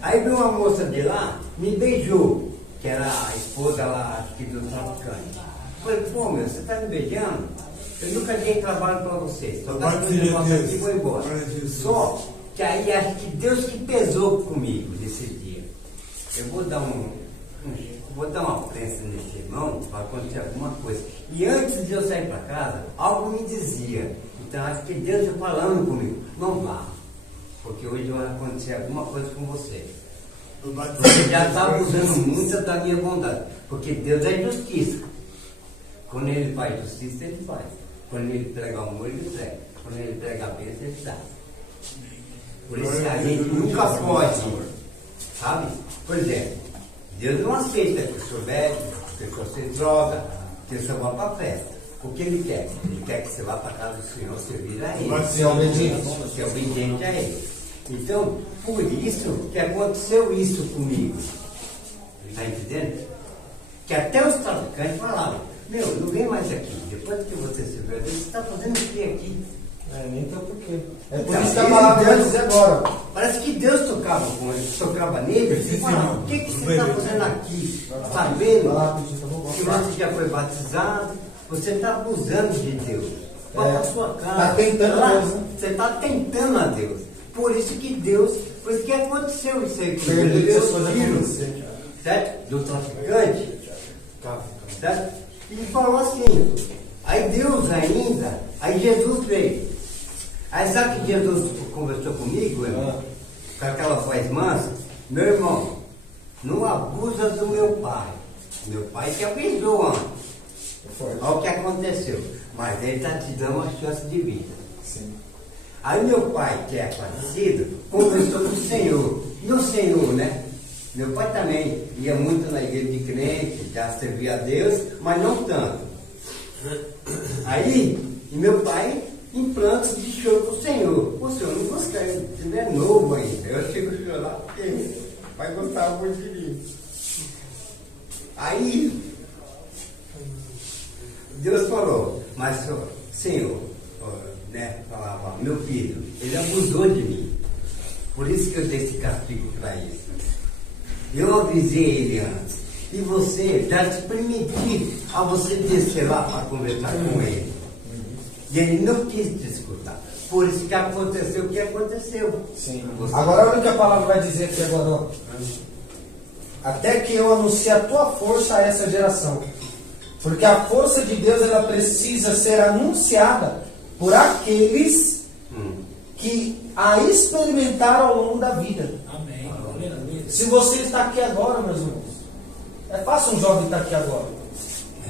Aí veio uma moça de lá, me beijou, que era a esposa lá, acho que do traficante. Eu falei, pô, meu, você está me beijando? Eu nunca dei trabalho para você. Só está fazendo negócio aqui e vou embora. Só que aí acho que Deus que pesou comigo nesse dia. Eu vou dar uma prensa nesse irmão para acontecer alguma coisa. E antes de eu sair para casa, algo me dizia. Então acho que Deus está falando comigo. Não vá, porque hoje vai acontecer alguma coisa com você. Você já está abusando muito da minha bondade. Porque Deus é justiça. Quando Ele faz justiça, Ele faz. Quando Ele entrega amor, Ele entrega. Quando Ele entrega a bênção, Ele dá. Por isso que a gente nunca pode Sabe? Por exemplo, Deus não aceita que o senhor bebe, que o senhor se droga, que o senhor vá para a festa. O que Ele quer? Ele quer que você vá para a casa do Senhor servir a Ele. Ser obediente. Ser obediente a Ele. Então, por isso que aconteceu isso comigo. Está entendendo? Que até os traficantes falavam, meu, não vem mais aqui. Depois que você se vê, você está fazendo o que aqui? Nem tem o porquê. É por Então, isso que a palavra vai dizer agora. Parece que Deus tocava com ele, tocava nele e falava, o que você está fazendo aqui? Sabendo que você já foi batizado, você está abusando de Deus. Vai para sua casa. Está tentando a Deus, né? Você está tentando a Deus. Por isso que Deus, por isso que aconteceu isso aí. Certo? Do traficante. Certo? E falou assim, aí Deus ainda, aí Jesus veio. Aí sabe que Jesus conversou comigo, irmão? Com aquela voz mansa? Meu irmão, não abusa do meu pai. Meu pai te avisou antes. Olha o que aconteceu. Mas ele está te dando uma chance de vida. Sim. Aí meu pai, que é falecido, conversou com o Senhor. E o Senhor, né? Meu pai também ia muito na igreja de crente, já servia a Deus, mas não tanto. Aí, e meu pai implanta de choro para o Senhor. O Senhor não gosta, ele é novo ainda. Eu chego a chorar porque o pai gostava muito de mim. Aí, Deus falou, mas Senhor, né, falava, meu filho, ele abusou de mim. Por isso que eu dei esse castigo para isso. Eu avisei ele antes. E você já se permitiu a você descer lá para conversar com ele. E ele não quis te escutar. Por isso que aconteceu o que aconteceu. Sim. Agora olha o que a palavra vai dizer aqui agora. Até que eu anuncie a tua força a essa geração. Porque a força de Deus ela precisa ser anunciada por aqueles que a experimentaram ao longo da vida. Amém. Se você está aqui agora, meus irmãos, é fácil um jovem estar aqui agora.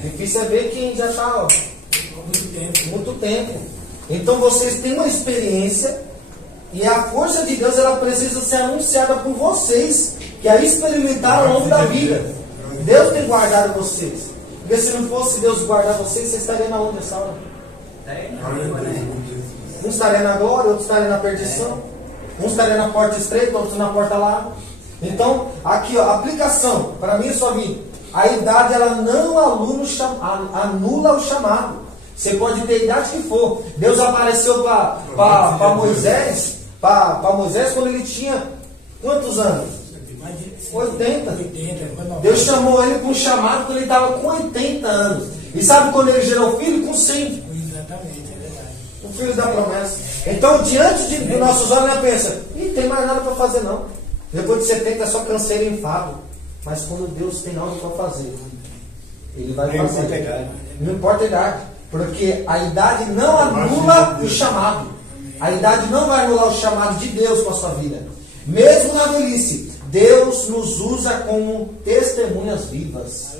Difícil é ver quem já está muito tempo. Então vocês têm uma experiência e a força de Deus ela precisa ser anunciada por vocês que a experimentaram ao longo da vida. Deus tem guardado vocês. Porque se não fosse Deus guardar vocês, vocês estariam na onde nessa hora? Um estaria na glória, outro estaria na perdição. Um estaria na porta estreita, outro na porta larga. Então, aqui ó, aplicação para mim e sua vida. A idade ela não anula o chamado. Você pode ter a idade que for. Deus apareceu para Moisés, para Moisés quando ele tinha quantos anos? 80. Deus chamou ele para um chamado quando ele estava com 80 anos. E sabe quando ele gerou filho? Com 100. Exatamente, é verdade. O filho da promessa. Então, diante dos nossos olhos, ela pensa: não tem mais nada para fazer, não. Depois de 70 é só canseiro e enfado. Mas quando Deus tem algo para fazer, Ele vai fazer. Não importa a idade. Porque a idade não anula o chamado. A idade não vai anular o chamado de Deus para a sua vida. Mesmo na velhice, Deus nos usa como testemunhas vivas.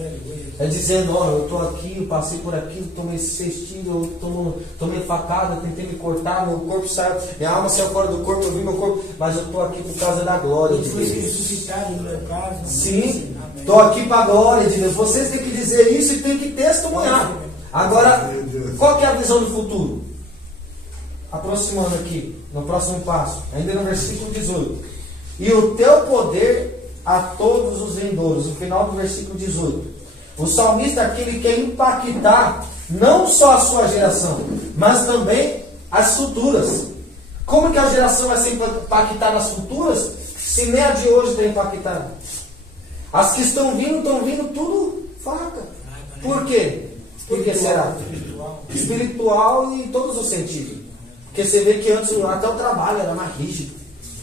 É dizendo: ó, eu estou aqui, eu passei por aqui, tomei esse cestinho, eu tomei facada, tentei me cortar, meu corpo saiu, minha alma saiu fora do corpo, eu vi meu corpo, mas eu estou aqui por causa da glória de Deus. Ressuscitado no meu caso. Sim, estou aqui para a glória de Deus. Vocês têm que dizer isso e têm que testemunhar. Agora, qual que é a visão do futuro? Aproximando aqui, no próximo passo, ainda no versículo 18. E o teu poder a todos os vindouros. No final do versículo 18. O salmista aqui ele quer impactar não só a sua geração, mas também as futuras. Como que a geração vai se impactar nas futuras, se nem a de hoje está impactada? As que estão vindo tudo fraca. Por quê? Por que será? Espiritual e em todos os sentidos. Porque você vê que antes até o trabalho era mais rígido.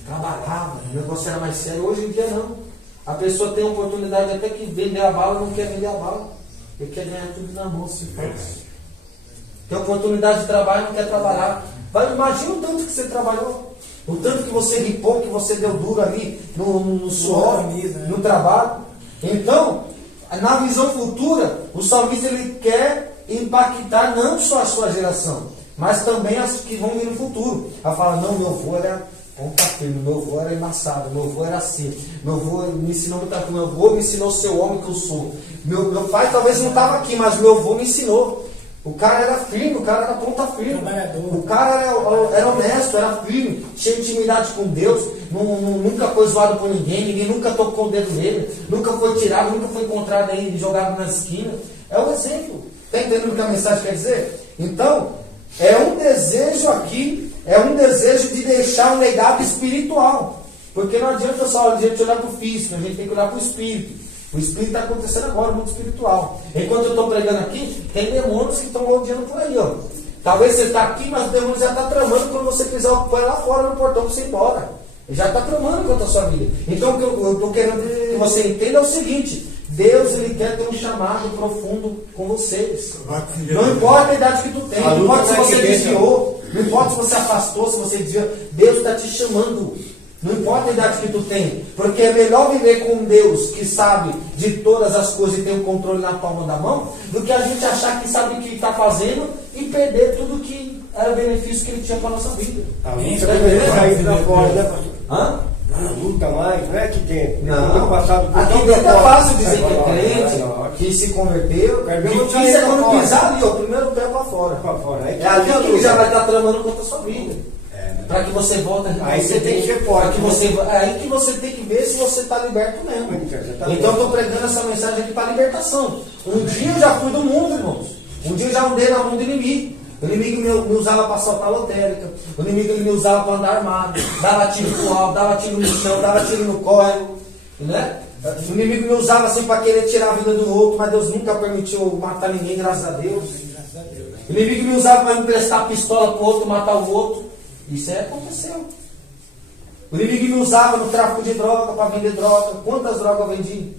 Trabalhava, o negócio era mais sério. Hoje em dia não. A pessoa tem a oportunidade até que vender a bala, não quer vender a bala. Ele quer ganhar tudo na mão, se faz. Tem oportunidade de trabalho, não quer trabalhar. Imagina o tanto que você trabalhou. O tanto que você ripou, que você deu duro ali no suor, no trabalho. Então, na visão futura, o salmista ele quer impactar não só a sua geração, mas também as que vão vir no futuro. Ela fala: não, meu avô era Ponta firme. Meu avô era embaçado, meu avô era assim. Meu avô me ensinou muita coisa. Meu avô me ensinou a ser o homem que eu sou. Meu pai talvez não estava aqui, mas meu avô me ensinou. O cara era firme, o cara era ponta firme. O cara era honesto, era firme, tinha intimidade com Deus, nunca foi zoado por ninguém nunca tocou o dedo nele, nunca foi tirado, nunca foi encontrado aí jogado na esquina. É um exemplo. Está entendendo o que a mensagem quer dizer? Então, é um desejo aqui, é um desejo de deixar um legado espiritual. Porque não adianta só a gente olhar para o físico, a gente tem que olhar para o espírito. O espírito está acontecendo agora, muito espiritual. Enquanto eu estou pregando aqui, tem demônios que estão rodeando por aí, ó. Talvez você está aqui, mas o demônio já está tramando quando você quiser ocupar lá fora no portão para você ir embora. Ele já está tramando contra a sua vida. Então o que eu estou querendo que você entenda é o seguinte: Deus, ele quer ter um chamado profundo com vocês. Não importa a idade que tu tem, não importa se você desviou, não importa se você afastou, se você desviou, Deus está te chamando. Não importa a idade que tu tem, porque é melhor viver com um Deus que sabe de todas as coisas e tem o controle na palma da mão, do que a gente achar que sabe o que está fazendo e perder tudo que era benefício que ele tinha para a nossa vida. A luta vai sair da fora, né, pastor? Hã? A luta mais, não é que tem. Não, passado por aqui dentro é fácil dizer que é crente, que se converteu. Difícil é quando pisar ali, ó, primeiro pé para fora. É ali que ele já vai estar tramando contra a sua vida. Para que você volte, aí você tem que ser forte. É aí que você tem que ver se você está liberto mesmo. Então eu estou pregando essa mensagem aqui para libertação. Um dia eu já fui do mundo, irmãos. Um dia eu já andei na mão do inimigo. O inimigo me usava para assaltar a lotérica. O inimigo me usava para andar armado. Dava tiro pro alto, dava tiro no chão, dava tiro no córrego. Né? O inimigo me usava assim para querer tirar a vida do outro, mas Deus nunca permitiu matar ninguém, graças a Deus. O inimigo me usava para emprestar a pistola para o outro, matar o outro. Isso aí aconteceu. O inimigo me usava no tráfico de droga, para vender droga. Quantas drogas eu vendi?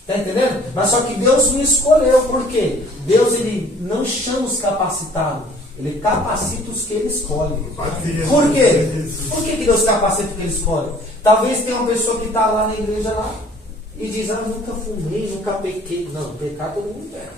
Está entendendo? Mas só que Deus me escolheu. Por quê? Deus, ele não chama os capacitados. Ele capacita os que ele escolhe. Por quê? Por que Deus capacita os que ele escolhe? Talvez tenha uma pessoa que está lá na igreja lá e diz: ah, nunca fumei, nunca pequei. Não, pecar todo mundo peca.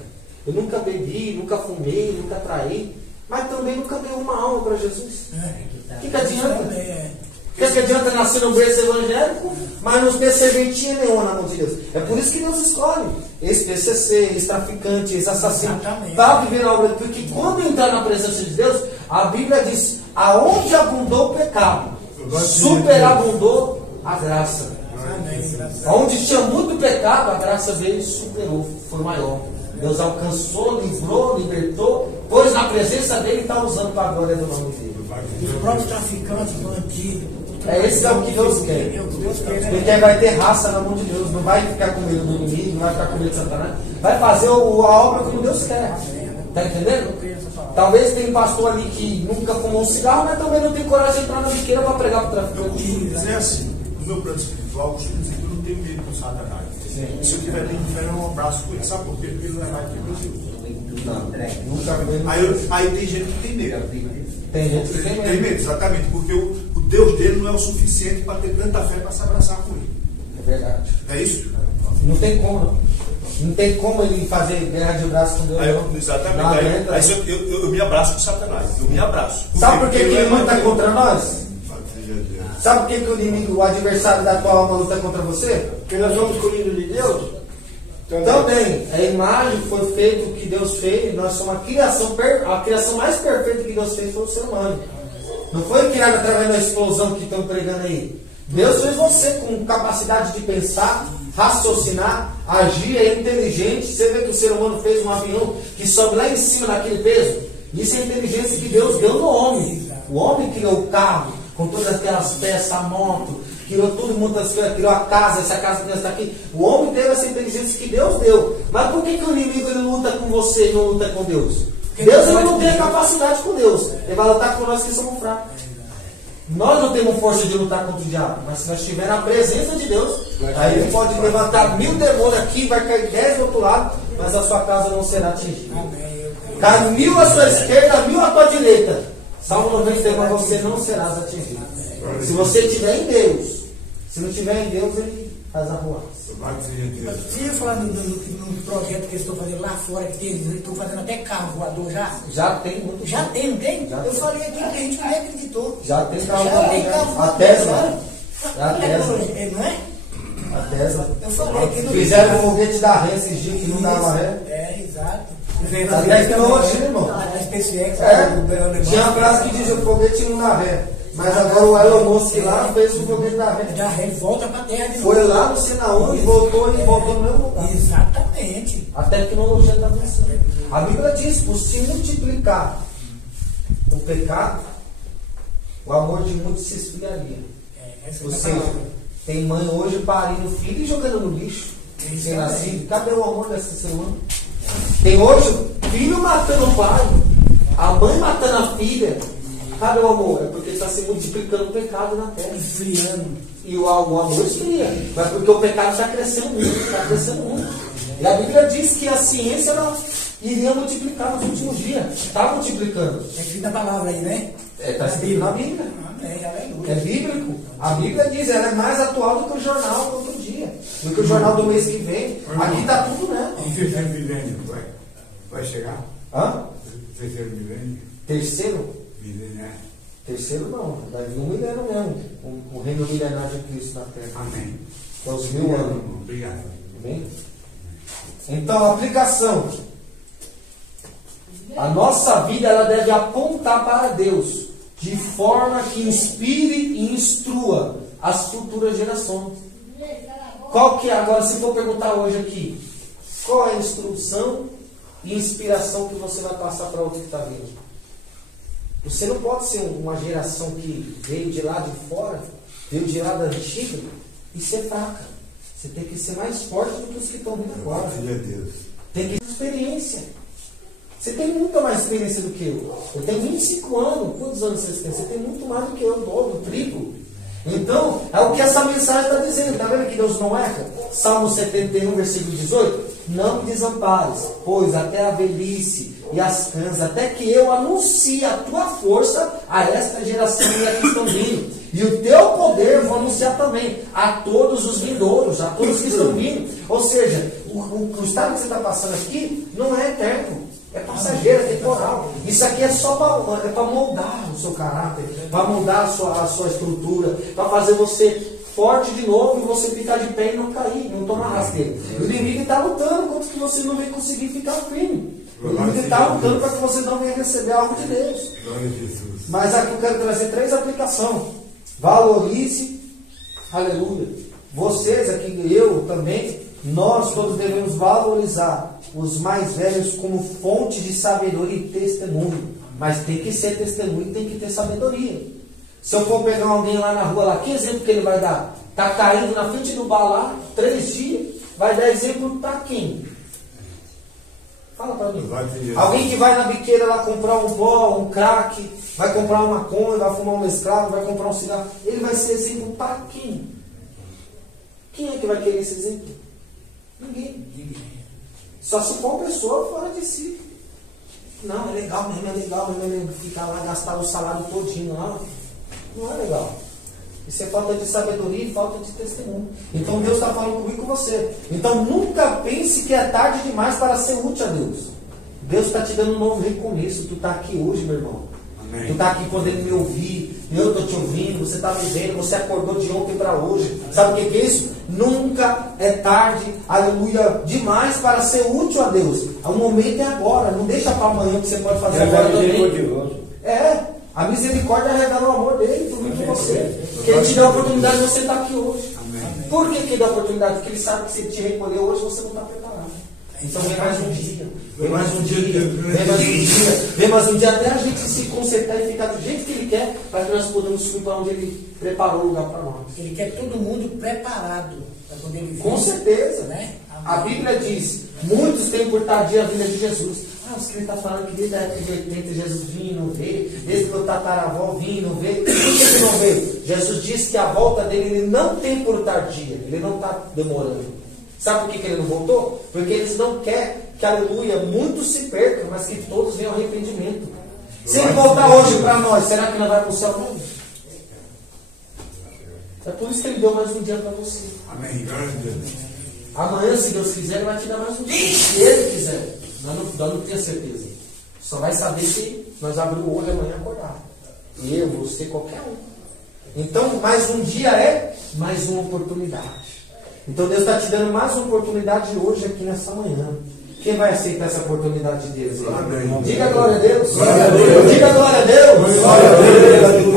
Eu nunca bebi, nunca fumei, nunca traí. Mas também nunca deu uma alma para Jesus. O que adianta? O que adianta nascer no berço evangélico, mas não ter serventia nenhuma na mão de Deus? É por isso que Deus escolhe ex-PCC, ex-traficante, ex-assassino, para viver a obra. Porque quando entrar na presença de Deus, a Bíblia diz: aonde abundou o pecado, superabundou a graça. Onde tinha muito pecado, a graça veio e superou, foi maior. Deus alcançou, livrou, libertou, pois na presença dele está usando para a glória do nome dele. Os próprios traficantes, bandidos. Esse é o que Deus quer. Porque vai ter raça na mão de Deus, não vai ficar com medo do inimigo, não vai ficar com medo de Satanás. Vai fazer a obra como Deus quer. Está entendendo? Talvez tenha um pastor ali que nunca fumou um cigarro, mas também não tem coragem de entrar na biqueira para pregar para o traficante. Eu costumo dizer assim, no meu plano espiritual, eu costumo dizer que eu não tenho medo do Satanás. Se eu tiver um abraço com ele, sabe por quê? Porque ele não é mais que meu Deus. Não, nunca veio. Aí tem gente que tem medo. Tem gente que tem medo. Exatamente, porque o Deus dele não é o suficiente para ter tanta fé para se abraçar com ele. É verdade. É isso? Não tem como. Não tem como ele fazer guerra de braço com Deus. Exatamente. Aí eu me abraço com Satanás. Eu me abraço. Sabe por que ele luta contra nós? Sabe por que o inimigo, o adversário da tua alma luta contra você? Porque nós somos escolhidos de Deus. Também, a imagem foi feita, o que Deus fez, nós somos a criação mais perfeita que Deus fez foi o ser humano. Não foi criado através da explosão que estão pregando aí. Deus fez você com capacidade de pensar, raciocinar, agir, é inteligente. Você vê que o ser humano fez um avião que sobe lá em cima daquele peso. Isso é a inteligência que Deus deu no homem. O homem criou o carro, com todas aquelas peças, a moto, criou tudo, muitas coisas, criou a casa, essa casa que está aqui. O homem teve essa inteligência que Deus deu. Mas por que o inimigo ele luta com você e não luta com Deus? Deus ele não tem a capacidade com Deus. Ele vai lutar com nós que somos fracos. Nós não temos força de lutar contra o diabo, mas se nós estivermos na presença de Deus, aí ele pode levantar 1000 demônios aqui, vai cair 10 do outro lado, mas a sua casa não será atingida. Cai 1000 à sua esquerda, 1000 à sua direita. Salmo 91, mas você não serás atingido. Se você estiver em Deus, se não estiver em Deus, ele faz arruaça. Você ia falar no projeto que eu estou fazendo lá fora, que estou fazendo até carro voador já? Já tem muito. Já tem, não tem? Já Eu tem. falei aqui que a gente nem acreditou. Já tem carro Já tem carro voador. A voador. Tesla. Já. A Tesla. Não é? A Tesla. Eu falei aqui no Fizeram o foguete da ré esses dias que não dava ré. É, exato. A tecnologia, irmão. A SpaceX, Tinha a frase que dizia o foguete não dá ré. Mas agora o Elon Musk lá fez o foguete da ré. Já volta para a Terra de novo. Foi lá, não sei na onde, voltou e voltou no mesmo lugar. Exatamente. A tecnologia está avançando. A Bíblia diz: por se multiplicar o pecado, o amor de muitos se esfriaria. Ou seja, tem mãe hoje parindo filho e jogando no lixo. Sem nascido. Cadê o amor desse ser humano? Tem hoje filho matando o pai, a mãe matando a filha. Cadê o amor? É porque está se multiplicando o pecado na terra. Esfriando. E o amor esfria. Mas porque o pecado está crescendo muito. Está crescendo muito. E a Bíblia diz que a ciência ela iria multiplicar nos últimos dias. Está multiplicando. É escrito a palavra aí, né? Está escrito na Bíblia. Amém, aleluia. É bíblico. A Bíblia diz, ela é mais atual do que o jornal do outro dia. Do que o jornal do mês que vem. Aqui está tudo, né? E terceiro milênio vai chegar? Hã? Terceiro milênio? Terceiro? Milênio, Terceiro não. Vai vir um milênio mesmo. O reino milenar de Cristo na terra. amém. Com os 1000 anos. Obrigado. Amém? Então, a aplicação. A nossa vida ela deve apontar para Deus, de forma que inspire e instrua as futuras gerações. Qual que é, agora se for perguntar hoje aqui, qual é a instrução e inspiração que você vai passar para outro que está vindo? Você não pode ser uma geração que veio de lá de fora, veio de lá da antiga e ser fraca. Você tem que ser mais forte do que os que estão vindo agora. Glória a Deus. Tem que ter experiência. Você tem muita mais experiência do que eu. Eu tenho 25 anos. Quantos anos vocês têm? Você tem muito mais do que eu, o dobro, o triplo. Então, é o que essa mensagem está dizendo. Está vendo que Deus não erra? Salmo 71, versículo 18. Não me desampares, pois até a velhice e as cãs, até que eu anuncie a tua força a esta geração e a que estão vindo. E o teu poder vou anunciar também a todos os vindouros, a todos que estão vindo. Ou seja, o estado que você está passando aqui não é eterno. É passageiro, é temporal. Isso aqui é só para moldar o seu caráter, para moldar a sua estrutura, para fazer você forte de novo e você ficar de pé e não cair, não tomar rasteira. O inimigo está lutando contra que você não venha conseguir ficar firme. O inimigo está lutando para que você não venha receber algo de Deus. Glória a Jesus. Mas aqui eu quero trazer 3 aplicações. Valorize, aleluia. Vocês aqui, eu também, nós todos devemos valorizar os mais velhos como fonte de sabedoria e testemunho. Mas tem que ser testemunho e tem que ter sabedoria. Se eu for pegar alguém lá na rua, lá, que exemplo que ele vai dar? Está caindo na frente do bar lá, 3 dias, vai dar exemplo para quem? Fala para mim. Alguém que vai na biqueira lá comprar um pó, um crack, vai comprar uma maconha, vai fumar um mesclado, vai comprar um cigarro. Ele vai ser exemplo para quem? Quem é que vai querer esse exemplo? Ninguém. Só se for uma pessoa fora de si. Não, é legal mesmo ficar lá, gastar o salário todinho lá. Não é legal. Isso é falta de sabedoria e falta de testemunho. Então Deus está falando comigo e com você. Então nunca pense que é tarde demais para ser útil a Deus. Deus está te dando um novo recomeço. Tu está aqui hoje, meu irmão. Amém. Tu está aqui podendo me ouvir. Eu estou te ouvindo. Você está me vendo. Você acordou de ontem para hoje. Sabe o que é isso? Nunca é tarde, aleluia, demais para ser útil a Deus. O momento é agora. Não deixa para amanhã que você pode fazer agora também. A misericórdia revela o amor dele por mim e por você. Que ele te dá a oportunidade de você estar aqui hoje. Amém. Por que ele dá a oportunidade? Porque ele sabe que se ele te recolher hoje, você não está preparado. Então vem mais um dia. Vem mais um dia. Vem mais um dia. Vem mais um dia até a gente se consertar e ficar do jeito que ele quer, para que nós possamos subir para onde ele preparou o lugar para nós. Ele quer todo mundo preparado para poder viver. Com certeza. Né? A Bíblia diz: muitos têm por tardia a vinda de Jesus. Os que ele está falando que desde a época de 80 Jesus vinha e não veio, desde que o tataravó vinha e não veio. Por que ele não veio? Jesus disse que a volta dele ele não tem por tardia, ele não está demorando. Sabe por que ele não voltou? Porque eles não querem que, aleluia, muitos se percam, mas que todos venham ao arrependimento. Se ele voltar hoje para nós, será que nós vamos para o céu mesmo? É por isso que Ele deu mais um dia para você. Amém. Glória a Deus. Amanhã, se Deus quiser, Ele vai te dar mais um dia. Se Ele quiser. Nós não temos certeza. Só vai saber se nós abrimos o olho amanhã acordar. Eu, você, qualquer um. Então, mais um dia é mais uma oportunidade. Então, Deus está te dando mais uma oportunidade hoje aqui nessa manhã. Quem vai aceitar essa oportunidade de Deus? Amém. Diga glória a Deus. Glória a Deus. Diga glória a Deus. Glória a Deus. Amém?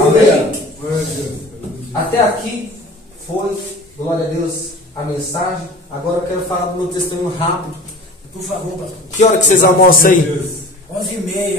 Glória a Deus. Até aqui foi, glória a Deus, a mensagem. Agora eu quero falar do meu testemunho rápido. Por favor, pastor. Que hora que vocês almoçam aí? 11h30.